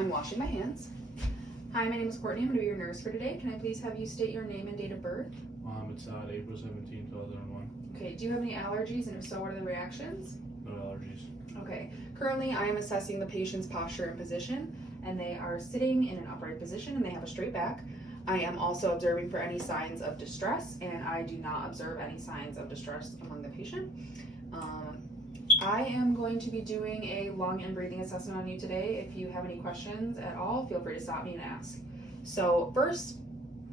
I'm washing my hands. Hi, my name is Courtney. I'm going to be your nurse for today. Can I please have you state your name and date of birth? It's April 17, 2001. Okay, do you have any allergies, and if so, what are the reactions? No allergies. Okay, currently I am assessing the patient's posture and position, and they are sitting in an upright position and they have a straight back. I am also observing for any signs of distress, and I do not observe any signs of distress among the patient. I am going to be doing a lung and breathing assessment on you today. If you have any questions at all, feel free to stop me and ask. So first,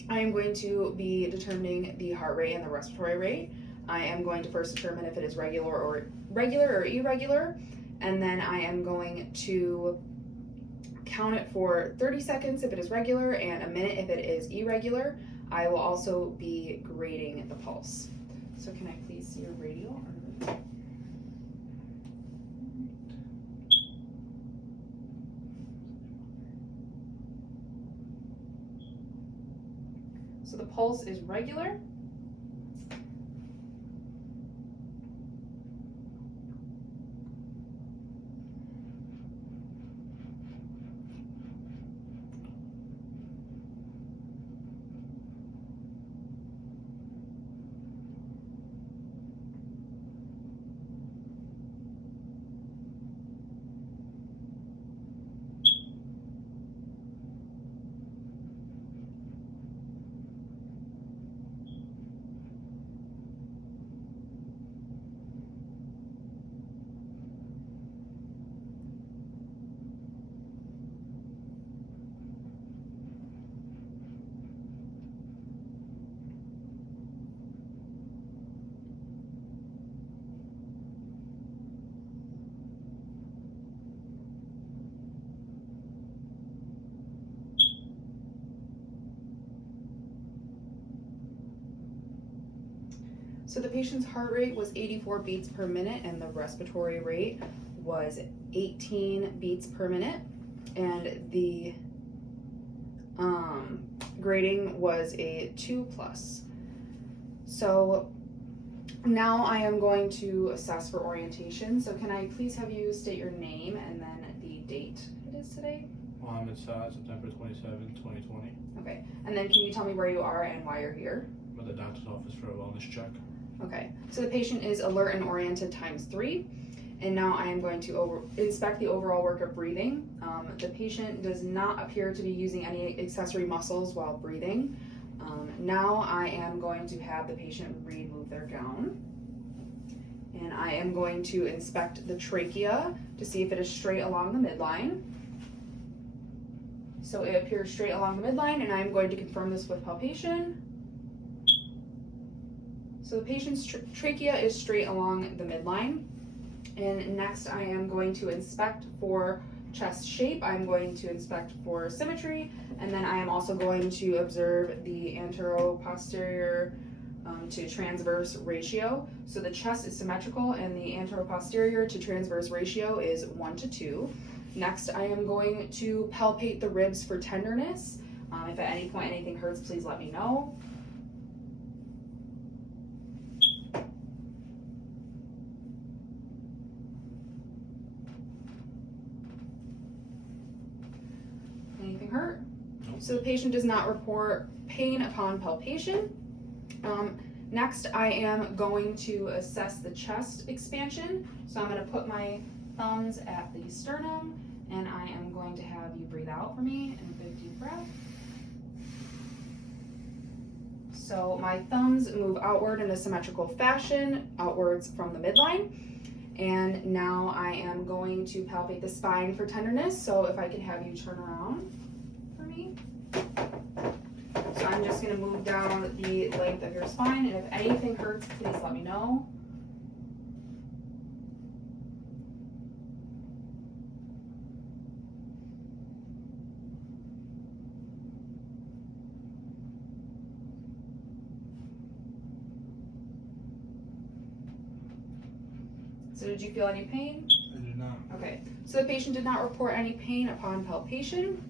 I am going to be determining the heart rate and the respiratory rate. I am going to first determine if it is regular or irregular, and then I am going to count it for 30 seconds if it is regular and a minute if it is irregular. I will also be grading the pulse. So can I please see your radial? So the pulse is regular. So the patient's heart rate was 84 beats per minute and the respiratory rate was 18 beats per minute, and the grading was a 2+. So now I am going to assess for orientation. So can I please have you state your name and then the date it is today? It's September 27, 2020. Okay, and then can you tell me where you are and why you're here? I'm at the doctor's office for a wellness check. Okay, so the patient is alert and oriented ×3, and now I am going to inspect the overall work of breathing. The patient does not appear to be using any accessory muscles while breathing. Now I am going to have the patient remove their gown, and I am going to inspect the trachea to see if it is straight along the midline. So it appears straight along the midline, and I am going to confirm this with palpation. So the patient's trachea is straight along the midline. And next I am going to inspect for chest shape. I'm going to inspect for symmetry. And then I am also going to observe the anteroposterior to transverse ratio. So the chest is symmetrical and the anteroposterior to transverse ratio is 1:2. Next I am going to palpate the ribs for tenderness. If at any point anything hurts, please let me know. Anything hurt? Nope. So the patient does not report pain upon palpation. Next, I am going to assess the chest expansion. So I'm going to put my thumbs at the sternum, and I am going to have you breathe out for me in a big deep breath. So my thumbs move outward in a symmetrical fashion, outwards from the midline. And now I am going to palpate the spine for tenderness. So if I can have you turn around for me. So I'm just going to move down the length of your spine, and if anything hurts, please let me know. So did you feel any pain? I did not. Okay, so the patient did not report any pain upon palpation.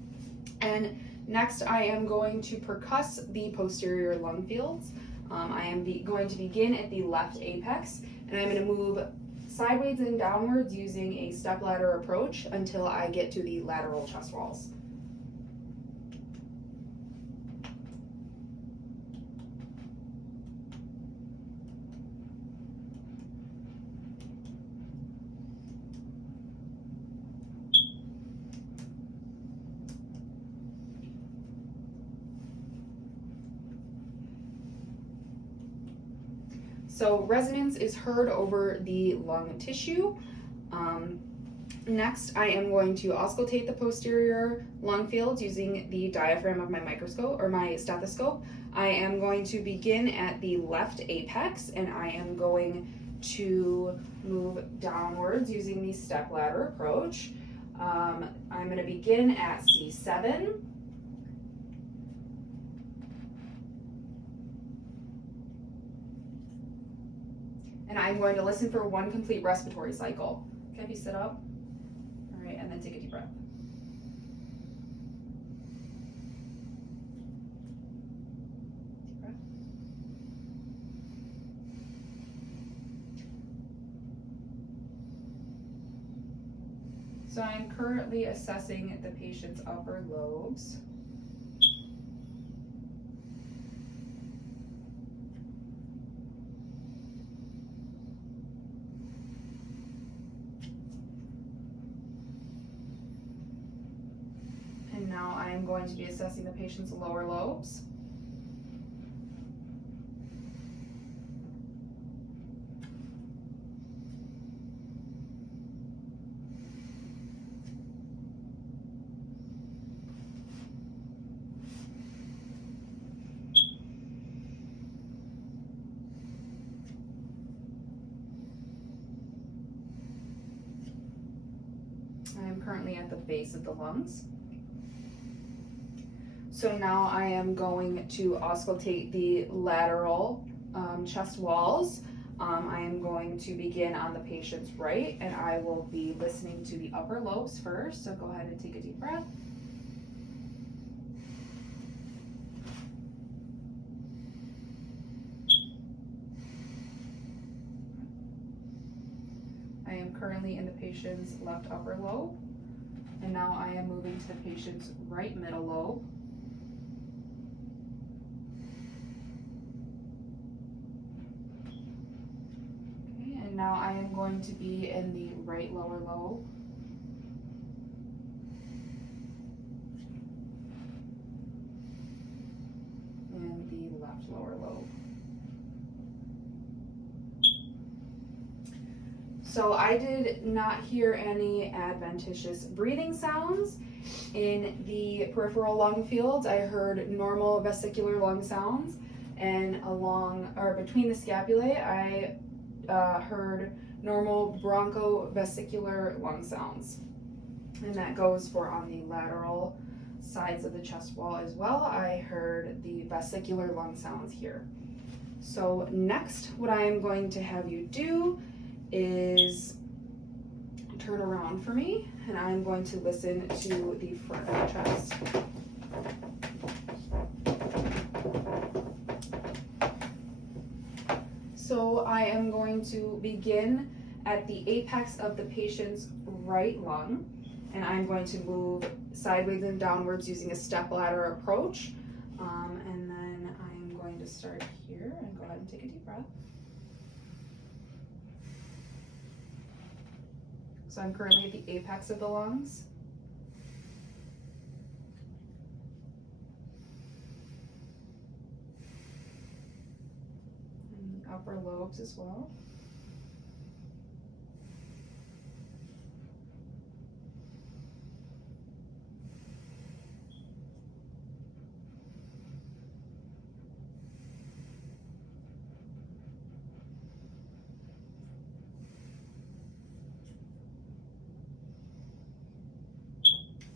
And next I am going to percuss the posterior lung fields. I am going to begin at the left apex, and I'm going to move sideways and downwards using a stepladder approach until I get to the lateral chest walls. So resonance is heard over the lung tissue. Next, I am going to auscultate the posterior lung fields using the diaphragm of my microscope or my stethoscope. I am going to begin at the left apex, and I am going to move downwards using the stepladder approach. I'm going to begin at C7. And I'm going to listen for one complete respiratory cycle. Okay, if you sit up. All right, and then take a deep breath. Deep breath. So I'm currently assessing the patient's upper lobes. And now I am going to be assessing the patient's lower lobes. I am currently at the base of the lungs. So now I am going to auscultate the lateral chest walls. I am going to begin on the patient's right, and I will be listening to the upper lobes first. So go ahead and take a deep breath. I am currently in the patient's left upper lobe, and now I am moving to the patient's right middle lobe. Now I am going to be in the right lower lobe. And the left lower lobe. So I did not hear any adventitious breathing sounds. In the peripheral lung fields, I heard normal vesicular lung sounds, and along or between the scapulae, I heard normal bronchovesicular lung sounds. And that goes for on the lateral sides of the chest wall as well. I heard the vesicular lung sounds here. So next, what I am going to have you do is turn around for me, and I'm going to listen to the front of the chest. So I am going to begin at the apex of the patient's right lung, and I'm going to move sideways and downwards using a stepladder approach. And then I'm going to start here and go ahead and take a deep breath. So I'm currently at the apex of the lungs. And the upper lobes as well.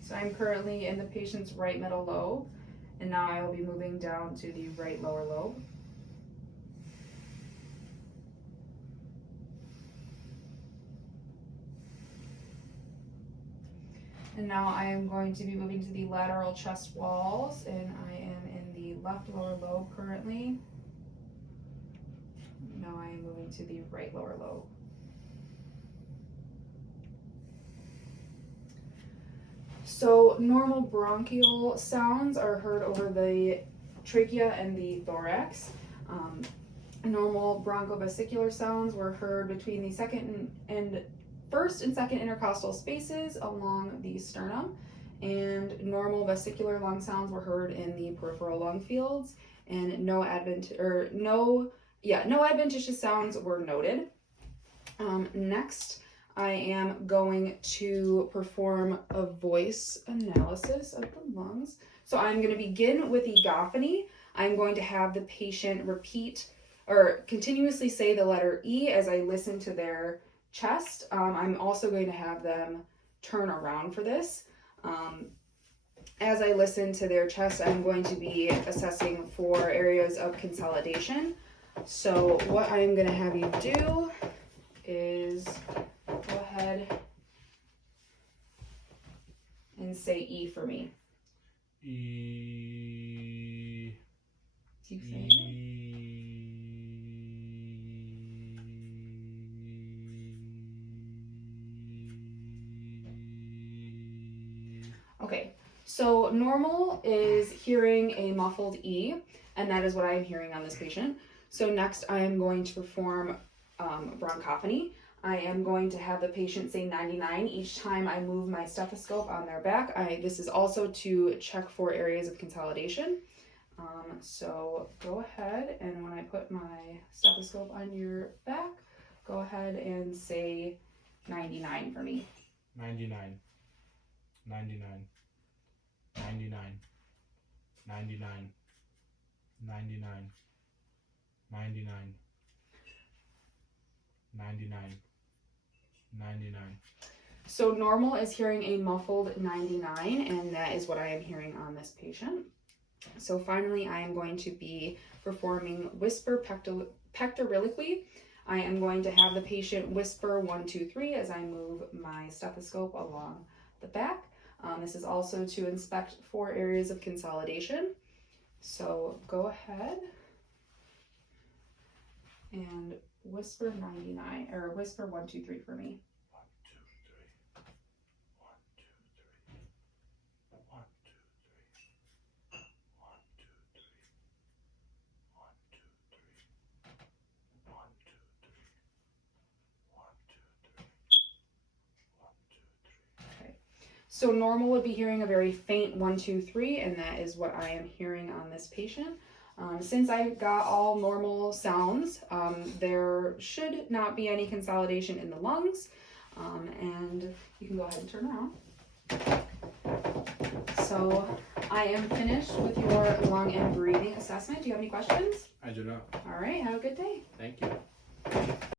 So I'm currently in the patient's right middle lobe, and now I will be moving down to the right lower lobe. And now I am going to be moving to the lateral chest walls, and I am in the left lower lobe currently. Now I am moving to the right lower lobe. So normal bronchial sounds are heard over the trachea and the thorax. Normal bronchovesicular sounds were heard between the first and second intercostal spaces along the sternum, and normal vesicular lung sounds were heard in the peripheral lung fields, and no adventitious sounds were noted. Next, I am going to perform a voice analysis of the lungs. So I'm going to begin with egophony. I'm going to have the patient repeat or continuously say the letter E as I listen to their chest. I'm also going to have them turn around for this. As I listen to their chest, I'm going to be assessing for areas of consolidation. So what I'm going to have you do is go ahead and say E for me. E. Keep saying it. Okay, so normal is hearing a muffled E, and that is what I am hearing on this patient. So next I am going to perform bronchophony. I am going to have the patient say 99 each time I move my stethoscope on their back. This is also to check for areas of consolidation. So go ahead, and when I put my stethoscope on your back, go ahead and say 99 for me. 99. 99. 99. 99. 99. 99. 99. 99. So normal is hearing a muffled 99, and that is what I am hearing on this patient. So finally, I am going to be performing whisper pectorilically. I am going to have the patient whisper 1, 2, 3 as I move my stethoscope along the back. This is also to inspect for areas of consolidation. So go ahead and whisper 99, or whisper 1, 2, 3 for me. 1, 2, 3. 1, 2, 3. 1, 2, 3. 1, 2, 3. 1, 2, 3. 1, 2, 3. 1, 2, 3. Okay. So normal would be hearing a very faint 1, 2, 3, and that is what I am hearing on this patient. Since I got all normal sounds, there should not be any consolidation in the lungs, and you can go ahead and turn around. So I am finished with your lung and breathing assessment. Do you have any questions? I do not. All right, have a good day. Thank you.